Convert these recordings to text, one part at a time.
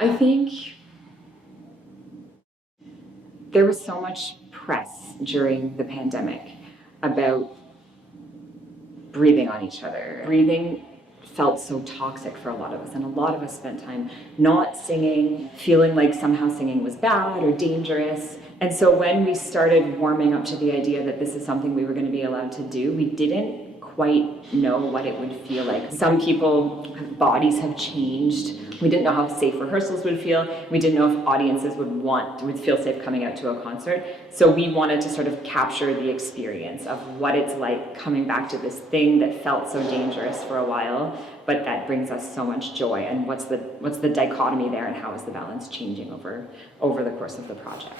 I think there was so much press during the pandemic about breathing on each other. Breathing felt so toxic for a lot of us, and a lot of us spent time not singing, feeling like somehow singing was bad or dangerous. And so when we started warming up to the idea that this is something we were going to be allowed to do, we didn't quite know what it would feel like. Some people's bodies have changed. We didn't know how safe rehearsals would feel. We didn't know if audiences would feel safe coming out to a concert. So we wanted to sort of capture the experience of what it's like coming back to this thing that felt so dangerous for a while, but that brings us so much joy. And what's the dichotomy there, and how is the balance changing over the course of the project?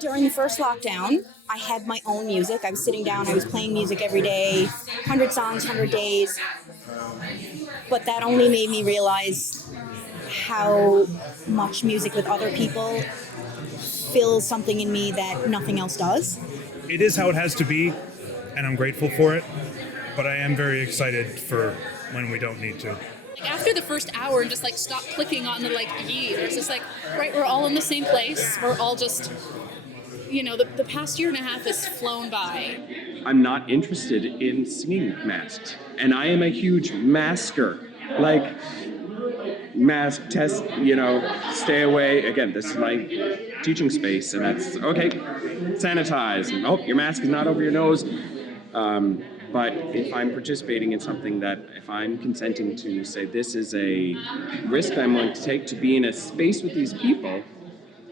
During the first lockdown, I had my own music. I was sitting down, I was playing music every day, 100 songs, 100 days. But that only made me realize how much music with other people fills something in me that nothing else does. It is how it has to be, and I'm grateful for it, but I am very excited for when we don't need to. After the first hour, and just stop clicking on the it's just right, we're all in the same place. We're all just, the past year and a half has flown by. I'm not interested in singing masked, and I am a huge masker. Mask, test, stay away. Again, this is my teaching space, and that's okay. Sanitize. And, your mask is not over your nose. But if I'm participating in something that, if I'm consenting to say this is a risk I'm willing to take to be in a space with these people,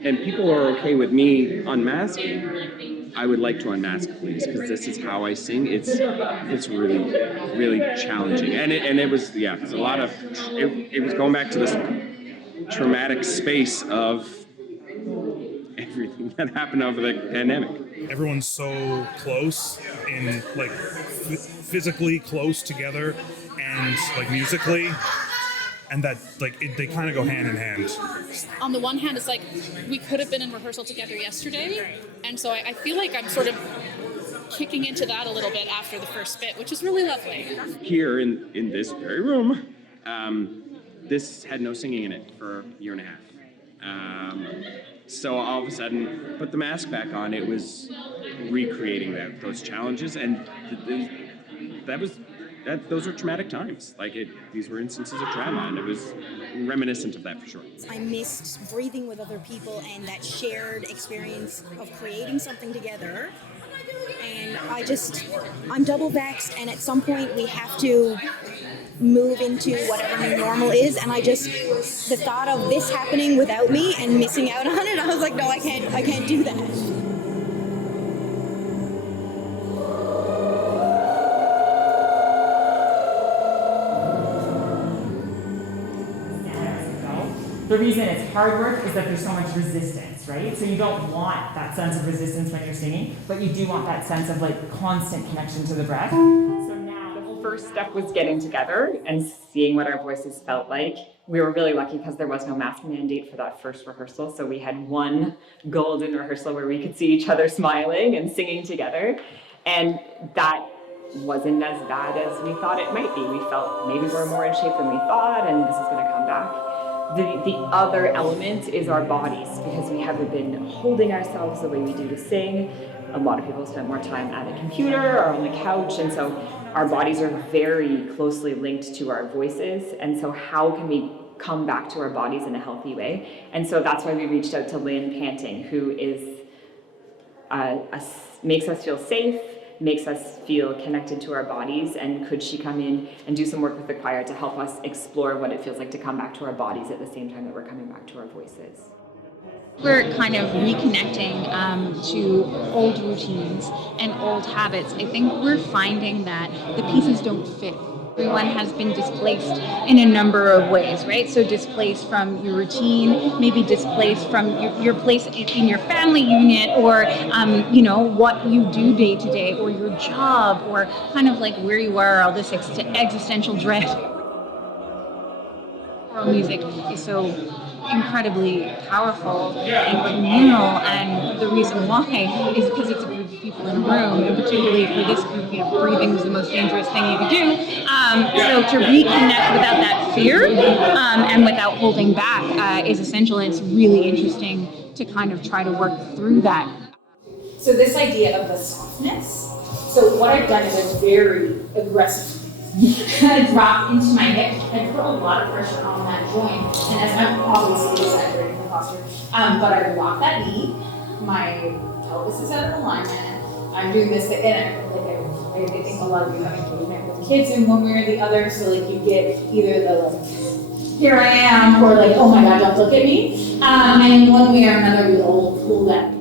and people are okay with me unmasking, I would like to unmask, please, because this is how I sing. It's really, really challenging, and it was it's a lot of it was going back to this traumatic space of everything that happened over the pandemic. Everyone's so close in physically close together and musically, and that they kind of go hand in hand. On the one hand, it's we could have been in rehearsal together yesterday, and so I feel like I'm sort of kicking into that a little bit after the first bit, which is really lovely. Here in this very room, this had no singing in it for a year and a half. So all of a sudden, put the mask back on, it was recreating those challenges, and those were traumatic times. These were instances of trauma, and it was reminiscent of that for sure. I missed breathing with other people and that shared experience of creating something together. And I'm double vexed, and at some point we have to move into whatever new normal is, and the thought of this happening without me and missing out on it, I was like, no, I can't do that. The reason it's hard work is that there's so much resistance, right? So you don't want that sense of resistance when you're singing, but you do want that sense of constant connection to the breath. So now The first step was getting together and seeing what our voices felt like. We were really lucky because there was no mask mandate for that first rehearsal, so we had one golden rehearsal where we could see each other smiling and singing together, and that wasn't as bad as we thought it might be. We felt maybe we're more in shape than we thought, and this is going to come back. The other element is our bodies, because we haven't been holding ourselves the way we do to sing. A lot of people spend more time at a computer or on the couch, and so our bodies are very closely linked to our voices, and so how can we come back to our bodies in a healthy way? And so that's why we reached out to Lynn Panting, who is makes us feel safe, makes us feel connected to our bodies, and could she come in and do some work with the choir to help us explore what it feels like to come back to our bodies at the same time that we're coming back to our voices. We're kind of reconnecting to old routines and old habits. I think we're finding that the pieces don't fit Everyone has been displaced in a number of ways, right? So displaced from your routine, maybe displaced from your place in your family unit, or what you do day to day, or your job, or kind of like where you are, all this existential dread. Choral music is so incredibly powerful and communal, and the reason why is because it's a group of people in a room, and particularly for this group, breathing is the most dangerous thing you can do. So to reconnect without that fear and without holding back is essential, and it's really interesting to kind of try to work through that. So this idea of the softness. So what I've done is I've very aggressively dropped into my hip and put a lot of pressure on that joint. And as I'm obviously exaggerating the posture, but I lock that knee, my pelvis is out of alignment. I'm doing this, and I think a lot of you have engagement with kids in one way or the other. So like you get either the here I am, or like, oh my God, don't look at me. And in one way or another, we all pull that.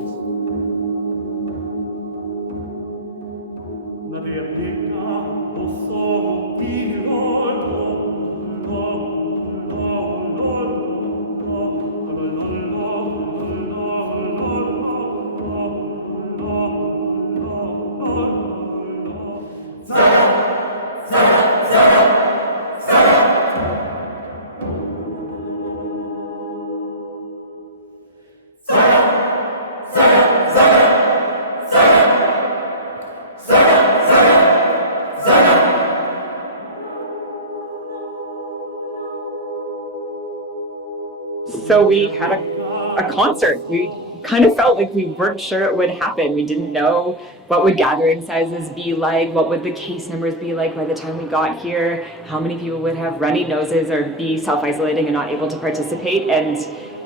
So we had a concert. We kind of felt like we weren't sure it would happen. We didn't know what would gathering sizes be like, what would the case numbers be like by the time we got here, how many people would have runny noses or be self-isolating and not able to participate, and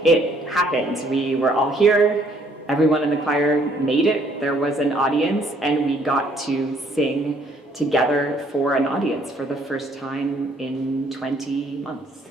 it happened. We were all here, everyone in the choir made it, there was an audience, and we got to sing together for an audience for the first time in 20 months.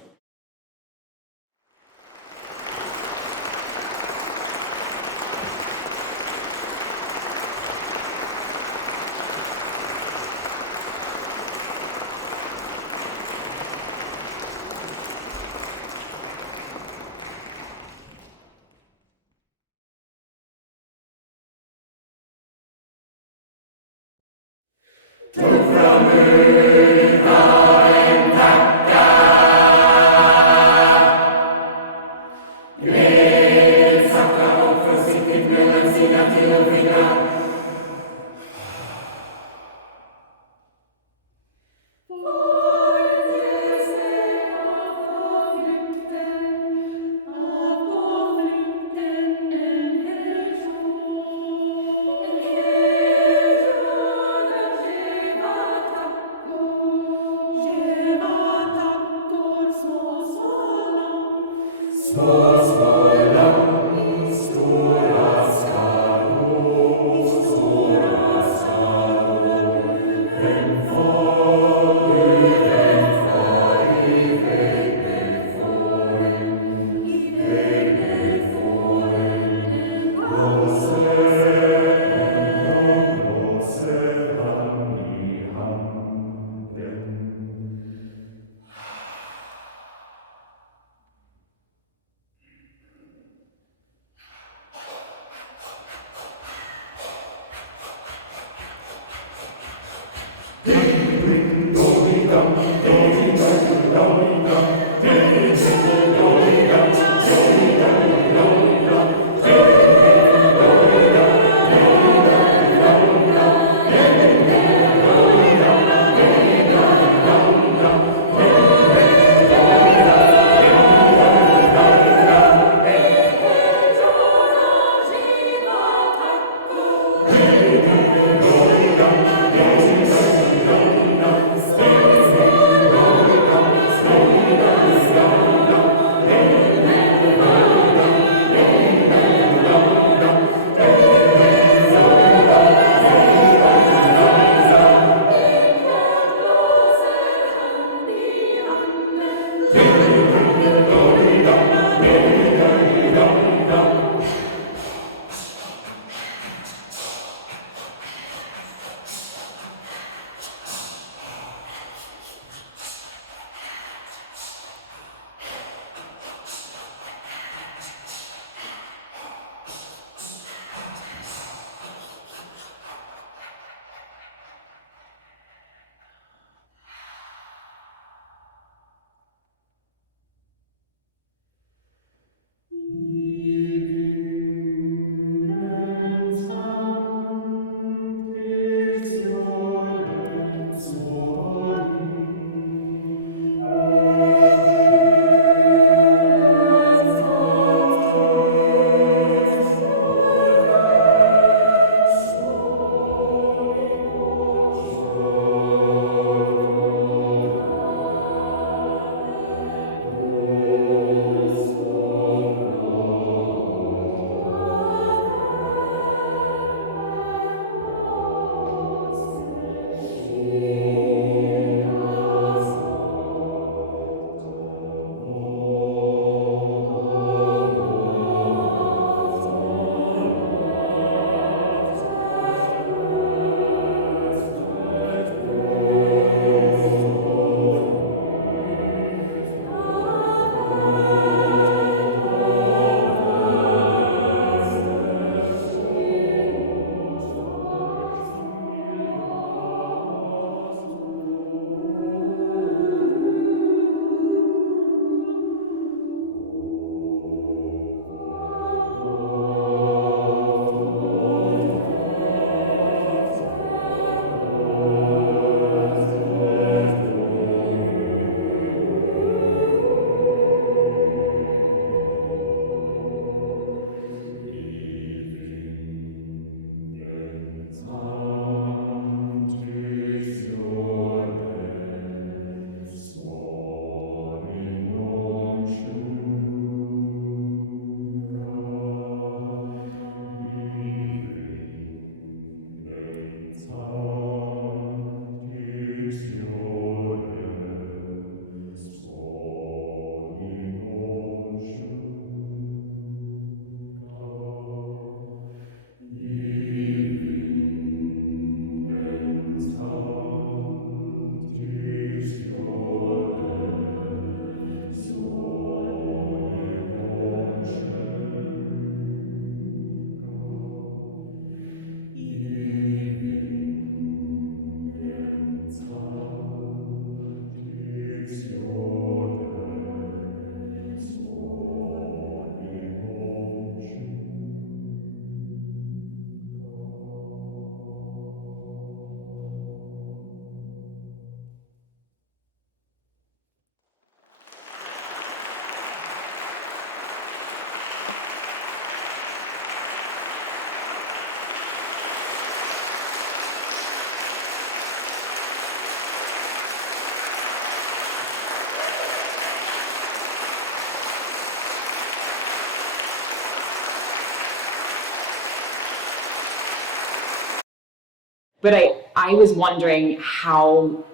But I was wondering how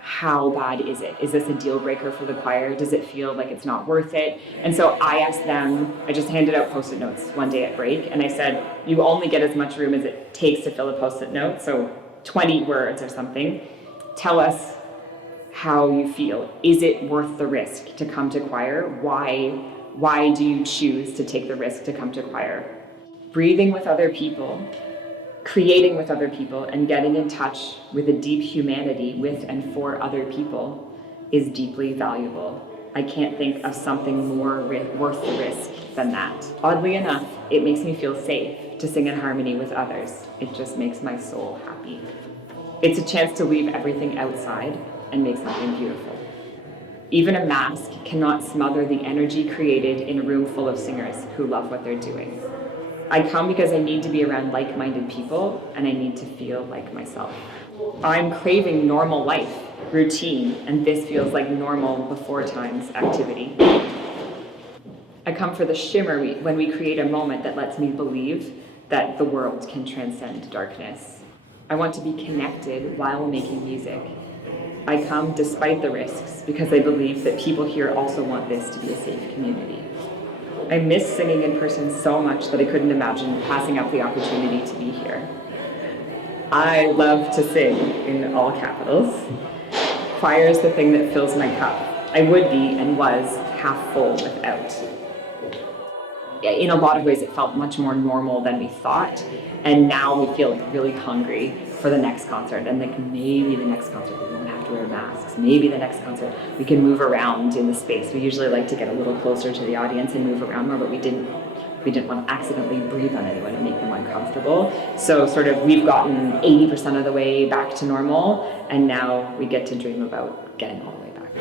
bad is it? Is this a deal breaker for the choir? Does it feel like it's not worth it? And so I asked them, I just handed out Post-it notes one day at break, and I said, you only get as much room as it takes to fill a Post-it note, so 20 words or something. Tell us how you feel. Is it worth the risk to come to choir? Why do you choose to take the risk to come to choir? Breathing with other people, creating with other people, and getting in touch with a deep humanity with and for other people is deeply valuable. I can't think of something more worth the risk than that. Oddly enough, it makes me feel safe to sing in harmony with others. It just makes my soul happy. It's a chance to leave everything outside and make something beautiful. Even a mask cannot smother the energy created in a room full of singers who love what they're doing. I come because I need to be around like-minded people, and I need to feel like myself. I'm craving normal life, routine, and this feels like normal before times activity. I come for the shimmer when we create a moment that lets me believe that the world can transcend darkness. I want to be connected while making music. I come despite the risks because I believe that people here also want this to be a safe community. I miss singing in person so much that I couldn't imagine passing up the opportunity to be here. I love to sing in all capitals. Choir is the thing that fills my cup. I would be and was half full without. In a lot of ways, it felt much more normal than we thought, and now we feel like really hungry for the next concert, and like maybe the next concert we won't have to wear masks. Maybe the next concert we can move around in the space. We usually like to get a little closer to the audience and move around more, but we didn't want to accidentally breathe on anyone and make them uncomfortable. So sort of we've gotten 80% of the way back to normal, and now we get to dream about getting all the way back.